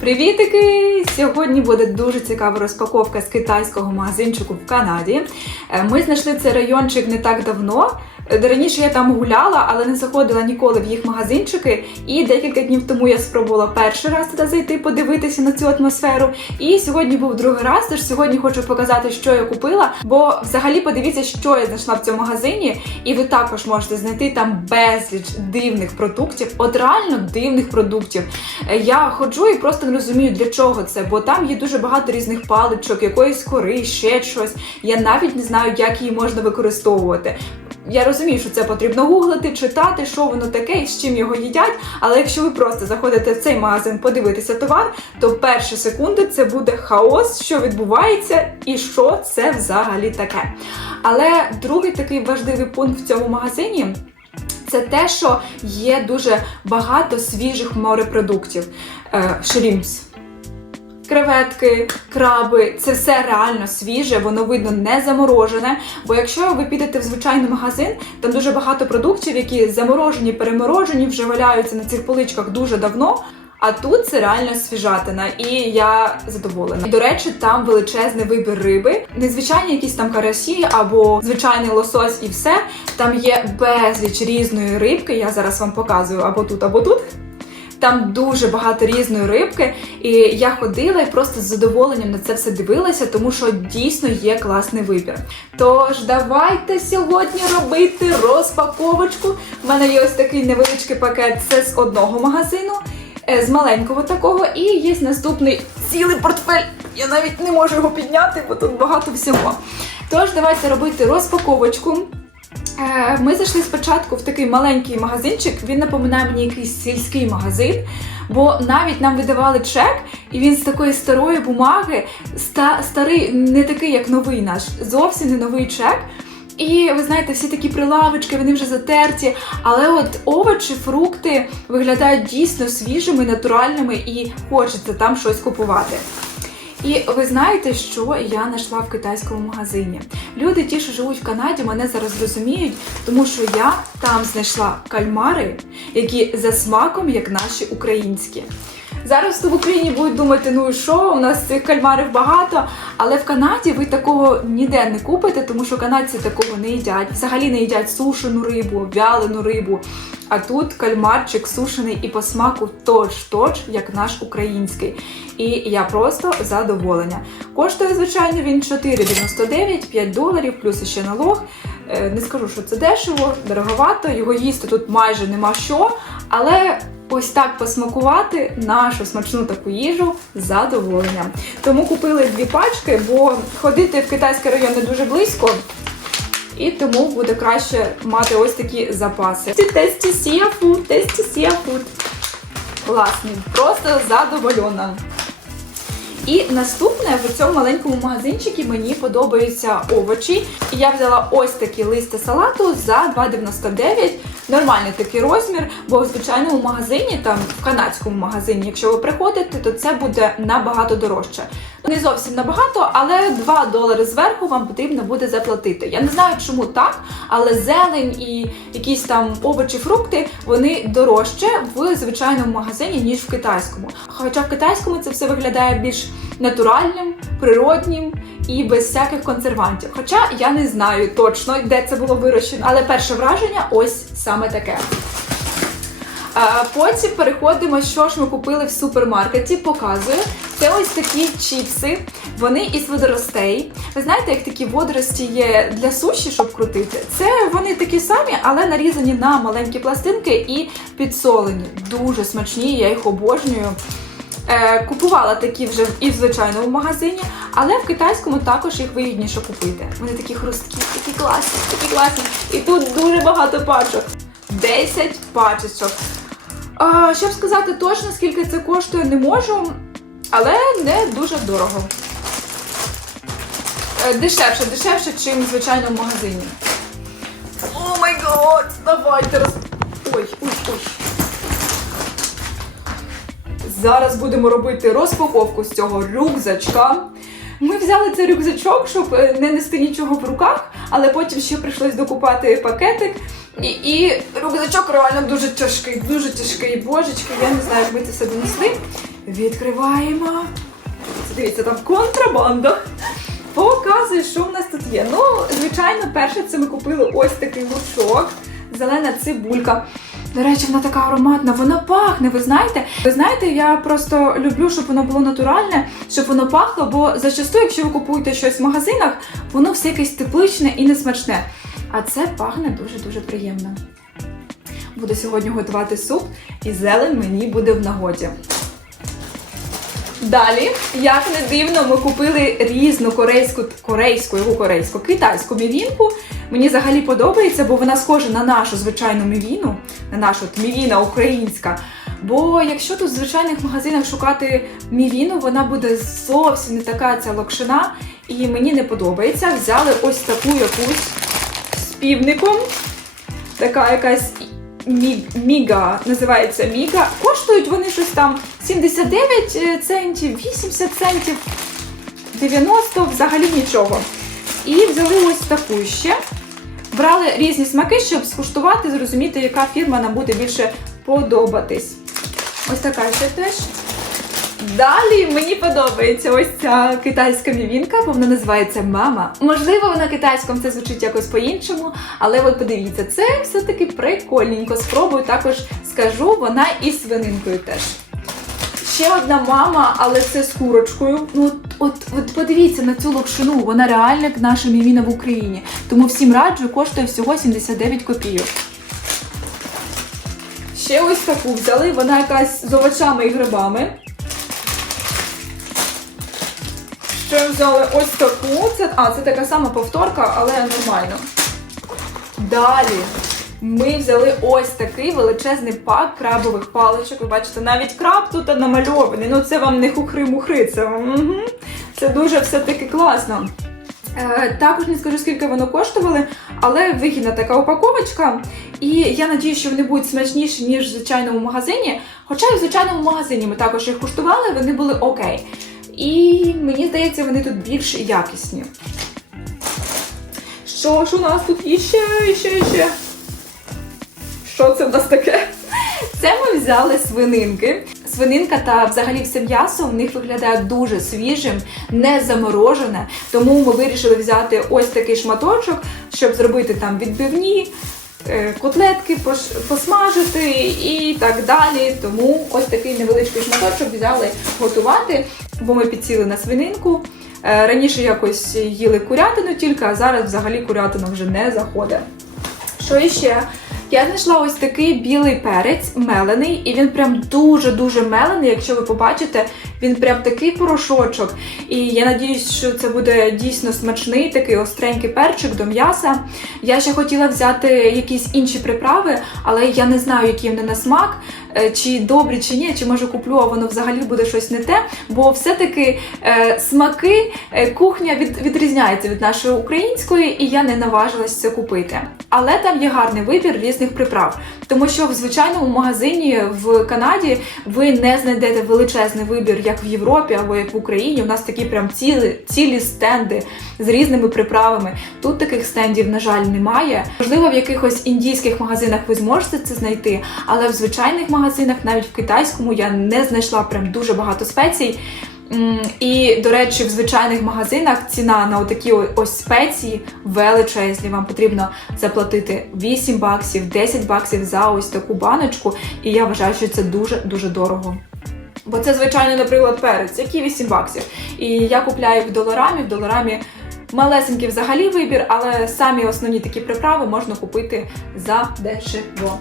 Привітики! Сьогодні буде дуже цікава розпаковка з китайського магазинчику в Канаді. Е, Ми знайшли цей райончик не так давно. Раніше я там гуляла, але не заходила ніколи в їх магазинчики. І декілька днів тому я спробувала перший раз туди зайти, подивитися на цю атмосферу. І сьогодні був другий раз, тож сьогодні хочу показати, що я купила. Бо взагалі подивіться, що я знайшла в цьому магазині, і ви також можете знайти там безліч дивних продуктів, от реально дивних продуктів. Я ходжу і просто не розумію, для чого це, бо там є дуже багато різних паличок, якоїсь кори, ще щось. Я навіть не знаю, як її можна використовувати. Я розумію, що це потрібно гуглити, читати, що воно таке і з чим його їдять. Але якщо ви просто заходите в цей магазин подивитися товар, то перші секунди це буде хаос, що відбувається і що це взагалі таке. Але другий такий важливий пункт в цьому магазині. Це те, що є дуже багато свіжих морепродуктів. Е, шрімпс, креветки, краби це все реально свіже, воно видно не заморожене. Бо якщо ви підете в звичайний магазин, там дуже багато продуктів, які заморожені, переморожені, вже валяються на цих поличках дуже давно. А тут це реально свіжатина, і я задоволена. І, до речі, там величезний вибір риби, незвичайні якісь там карасі або звичайний лосось, і все. Там є безліч різної рибки. Я зараз вам показую або тут, або тут. Там дуже багато різної рибки, і я ходила і просто з задоволенням на це все дивилася, тому що дійсно є класний вибір. Тож давайте сьогодні робити розпаковочку. У мене є ось такий невеличкий пакет. Це з одного магазину, е, з маленького такого, і є наступний цілий портфель. Я навіть не можу його підняти, бо тут багато всього. Тож давайте робити розпаковочку. Е, Ми зайшли спочатку в такий маленький магазинчик. Він напоминає мені якийсь сільський магазин, бо навіть нам видавали чек, і він з такої старої бумаги, ста, старий, не такий, як новий наш, зовсім не новий чек. І ви знаєте, всі такі прилавочки, вони вже затерті, але от овочі, фрукти виглядають дійсно свіжими, натуральними і хочеться там щось купувати. І ви знаєте, що я знайшла в китайському магазині. Люди, ті, що живуть в Канаді, мене зараз розуміють, тому що я там знайшла кальмари, які за смаком, як наші українські. Зараз в Україні будуть думати, ну і що, у нас цих кальмарів багато, але в Канаді ви такого ніде не купите, тому що канадці такого не їдять. Взагалі не їдять сушену рибу, вялену рибу. А тут кальмарчик сушений і по смаку точ-точ, як наш український. І я просто задоволена. Коштує, звичайно, він 4,99, 5 доларів, плюс ще налог. Е, Не скажу, що це дешево, дороговато, його їсти тут майже нема що, але ось так посмакувати нашу смачну таку їжу з задоволенням. Тому купили дві пачки, бо ходити в китайський район не дуже близько. І тому буде краще мати ось такі запаси. Тесті сіафуд, тесті сіафуд. Класний, просто задоволена. І наступне в цьому маленькому магазинчику мені подобаються овочі. І я взяла ось такі листи салату за 2,99. Нормальний такий розмір, бо в звичайному магазині, там в канадському магазині, якщо ви приходите, то це буде набагато дорожче. Не зовсім набагато, але 2 долари зверху вам потрібно буде заплатити. Я не знаю, чому так, але зелень і якісь там овочі, фрукти вони дорожче в звичайному магазині, ніж в китайському. Хоча в китайському це все виглядає більш натуральним, природнім і без всяких консервантів. Хоча я не знаю точно, де це було вирощено, але перше враження ось саме таке. Потім переходимо, що ж ми купили в супермаркеті. Показую. Це ось такі чіпси. Вони із водоростей. Ви знаєте, як такі водорості є для суші, щоб крутити? Це вони такі самі, але нарізані на маленькі пластинки і підсолені. Дуже смачні, я їх обожнюю. Е, купувала такі вже і в звичайному магазині, але в китайському також їх вигідніше купити. Вони такі хрусткі, такі класні, такі класні. І тут дуже багато пачок. 10 пачечок. А, щоб сказати точно, скільки це коштує, не можу, але не дуже дорого. Е, Дешевше, дешевше, ніж в звичайному магазині. О май гад! Давайте роз... Ой, ой, ой. Зараз будемо робити розпаковку з цього рюкзачка. Ми взяли цей рюкзачок, щоб е, не нести нічого в руках, але потім ще прийшлось докупати пакетик. І, і рюкзачок реально дуже тяжкий, дуже тяжкий. Божечки, я не знаю, як ми це все донесли. Відкриваємо. Дивіться, там контрабанда. Показує, що в нас тут є. Ну, звичайно, перше це ми купили ось такий лучок, зелена цибулька. До речі, вона така ароматна, вона пахне, ви знаєте? Ви знаєте, я просто люблю, щоб воно було натуральне, щоб воно пахло, бо зачасту, якщо ви купуєте щось в магазинах, воно все якесь тепличне і несмачне. А це пахне дуже-дуже приємно. Буду сьогодні готувати суп, і зелень мені буде в нагоді. Далі, як не дивно, ми купили різну корейську, корейську, яку корейську, китайську мівінку. Мені взагалі подобається, бо вона схожа на нашу звичайну мівіну, на нашу от мівіна українська. Бо якщо тут в звичайних магазинах шукати мівіну, вона буде зовсім не така ця локшина, і мені не подобається. Взяли ось таку якусь з півником. Така якась міга, називається міга. Коштують вони щось там 79 центів, 80 центів, 90 взагалі нічого. І взяли ось таку ще. Брали різні смаки, щоб скуштувати, зрозуміти, яка фірма нам буде більше подобатись. Ось така ще теж. Далі мені подобається ось ця китайська мівінка, бо вона називається мама. Можливо, на китайському це звучить якось по-іншому, але ви подивіться, це все-таки прикольненько. Спробую також скажу, вона і свининкою теж. Ще одна мама, але це з курочкою. Ну от, от, от подивіться на цю локшину, вона реально як наша мівіна в Україні. Тому всім раджу, коштує всього 79 копійок. Ще ось таку взяли, вона якась з овочами і грибами. Ще взяли ось таку. Це, а, це така сама повторка, але нормально. Далі ми взяли ось такий величезний пак крабових паличок. Ви бачите, навіть краб тут намальований. Ну це вам не хухри-мухри, це, угу. це дуже все-таки класно. Е, також не скажу, скільки воно коштували, але вигідна така упаковочка. І я надію, що вони будуть смачніші, ніж в звичайному магазині. Хоча і в звичайному магазині ми також їх куштували, вони були окей. І мені здається, вони тут більш якісні. Що ж у нас тут іще, іще, іще? Що це в нас таке? Це ми взяли свининки. Свининка та взагалі все м'ясо в них виглядає дуже свіжим, не заморожене. Тому ми вирішили взяти ось такий шматочок, щоб зробити там відбивні, е, котлетки посмажити і так далі. Тому ось такий невеличкий шматочок взяли готувати, бо ми підсіли на свининку. Е, Раніше якось їли курятину тільки, а зараз взагалі курятина вже не заходить. Що іще? Я знайшла ось такий білий перець мелений, і він прям дуже-дуже мелений. Якщо ви побачите, він прям такий порошочок. І я надіюсь, що це буде дійсно смачний, такий остренький перчик до м'яса. Я ще хотіла взяти якісь інші приправи, але я не знаю, які вони на смак, чи добрі, чи ні, чи може куплю, а воно взагалі буде щось не те. Бо все-таки е, смаки, е, кухня від, відрізняється від нашої української, і я не наважилась це купити. Але там є гарний вибір різних приправ, тому що в звичайному магазині в Канаді ви не знайдете величезний вибір, як в Європі або як в Україні. У нас такі прям цілі, цілі стенди з різними приправами. Тут таких стендів, на жаль, немає. Можливо, в якихось індійських магазинах ви зможете це знайти, але в звичайних магазинах, навіть в китайському, я не знайшла прям дуже багато спецій. І, до речі, в звичайних магазинах ціна на отакі ось спеції величезні. Вам потрібно заплатити 8 баксів, 10 баксів за ось таку баночку. І я вважаю, що це дуже-дуже дорого. Бо це, звичайно, наприклад, перець, який 8 баксів. І я купляю в доларамі, в доларамі малесенький взагалі вибір, але самі основні такі приправи можна купити за дешево.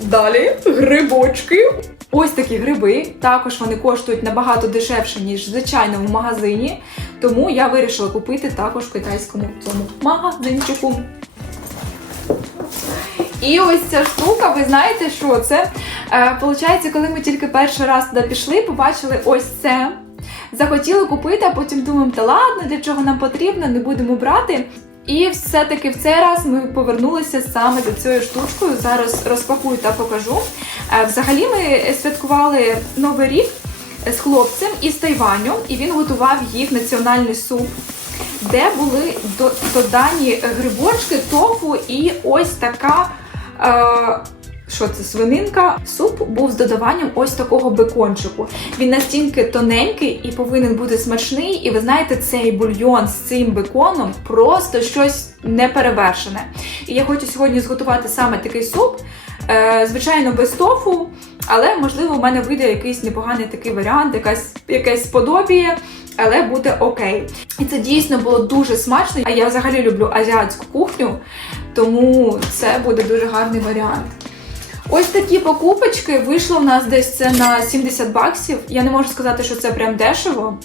Далі грибочки. Ось такі гриби. Також вони коштують набагато дешевше, ніж в звичайному магазині. Тому я вирішила купити також в китайському цьому магазинчику. І ось ця штука, ви знаєте, що це? Е, Получається, коли ми тільки перший раз туди пішли, побачили ось це. Захотіли купити, а потім думаємо, та ладно, для чого нам потрібно, не будемо брати. І все-таки в цей раз ми повернулися саме до цієї штучкою. Зараз розпакую та покажу. Е, Взагалі ми святкували Новий рік з хлопцем із Тайваню, і він готував їх національний суп, де були додані грибочки, тофу і ось така е, що це свининка. Суп був з додаванням ось такого бекончику. Він настільки тоненький і повинен бути смачний. І ви знаєте, цей бульйон з цим беконом просто щось неперевершене. І я хочу сьогодні зготувати саме такий суп. Е, звичайно, без тофу, але можливо в мене вийде якийсь непоганий такий варіант, якась якесь подобіє, але буде окей. І це дійсно було дуже смачно. А я взагалі люблю азіатську кухню, тому це буде дуже гарний варіант. Ось такі покупочки вийшло в нас десь це на 70 баксів. Я не можу сказати, що це прям дешево.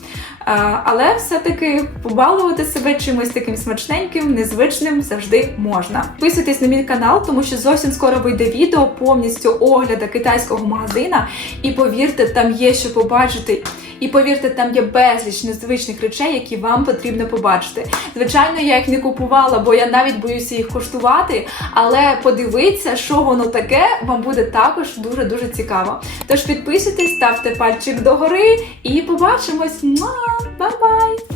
Е, Але все-таки побалувати себе чимось таким смачненьким, незвичним завжди можна. Підписуйтесь на мій канал, тому що зовсім скоро вийде відео повністю огляду китайського магазина. І повірте, там є що побачити. І повірте, там є безліч незвичних речей, які вам потрібно побачити. Звичайно, я їх не купувала, бо я навіть боюся їх коштувати. Але подивитися, що воно таке, вам буде також дуже дуже цікаво. Тож підписуйтесь, ставте пальчик догори і побачимось. Па-па!